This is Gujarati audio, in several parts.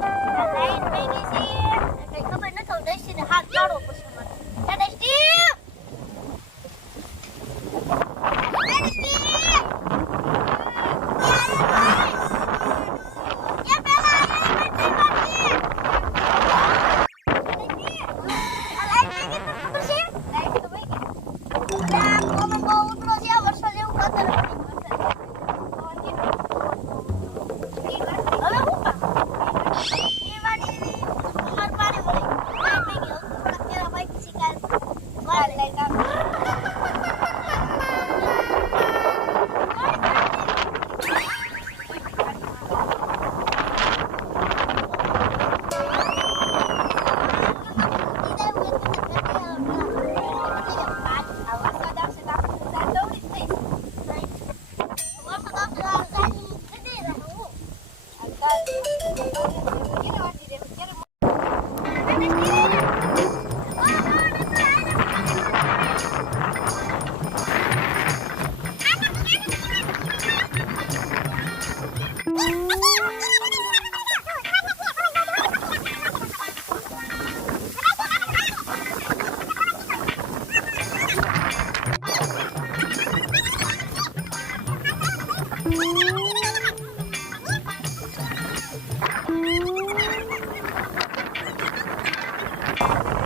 લાઈટ વહી ગઈ છે. કઈ ખબર નથી હવે દ્રષ્ટિને હાથ પાડવો પડશે મારે. એ すごい。હા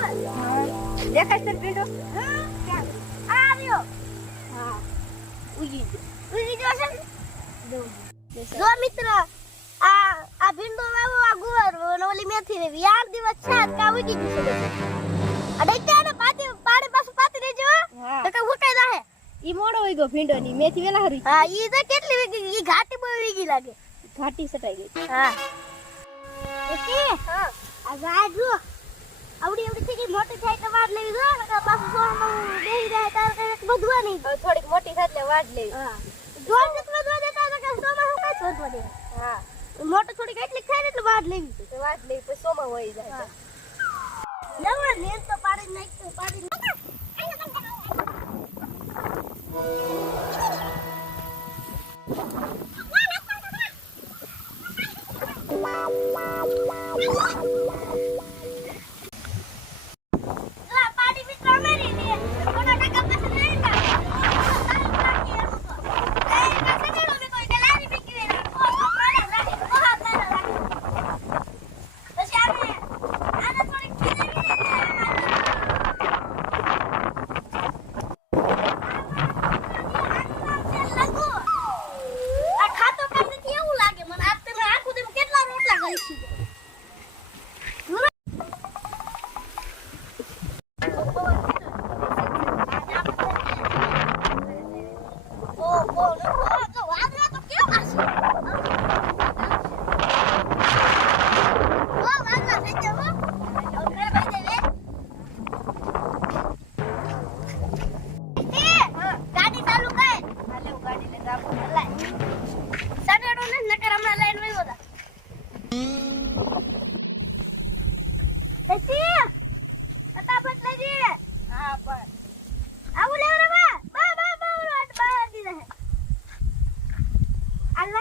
દેખાય છે આ આવ્યો હા ઉજી ઉજી જો છે જો મિત્ર આ આ ભીંડો વાવો આ ગુવાર ઓલી મેથી ને યાર દિવસ સાત કા ઉગી જશે બધું અડે ત્યાં પાતી પાડે પાછું પાતી દેજો. તો કે હુકાઈ જાહે ઈ મોડો હોય ગયો ભીંડો ની મેથી વેલા હરી હા ઈ તો કેટલી વીગી ઈ ઘાટી બહુ વીગી લાગે ઘાટી સટાઈ ગઈ હા ઓકે હા આ ગાય જો આવડી આવડી થઈ ગઈ મોટી થાય તો વાડ લેવી જો નકર પાછું સોનું બેહી જાય તાર કઈ વધવા નહીં. થોડીક મોટી થાય એટલે વાડ લેવી. હા. જોર જત વધવા દેતા તો કે સોમાં હું કઈ વધવા દે? હા. મોટો થોડીક એટલી ને એટલે વાડ લેવી. તો વાડ લેવી પછી સોમાં હોય જાય. લેવા નેર તો પાડી નાખ તો પાડી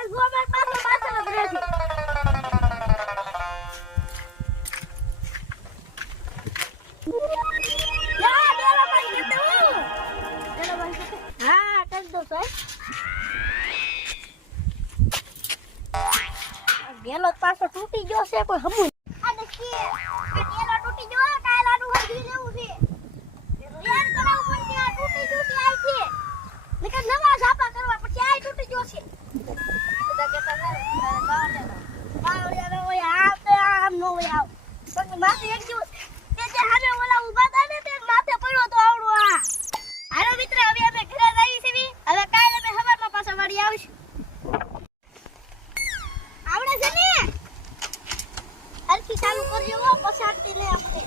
ગોબર પાછો પાછો લગરે છે હા કર દો સાહેબ ગેલો પાછો તૂટી ગયો છે માથે પડ્યો તો આવડો આ. મિત્ર, હવે અમે ઘરે જઈએ હવે કાલે અમે સવારમાં પાછા વાળી આવીશું. આવડે છે ને? હરખી ચાલુ કરજો પછી આરતી લે આપણે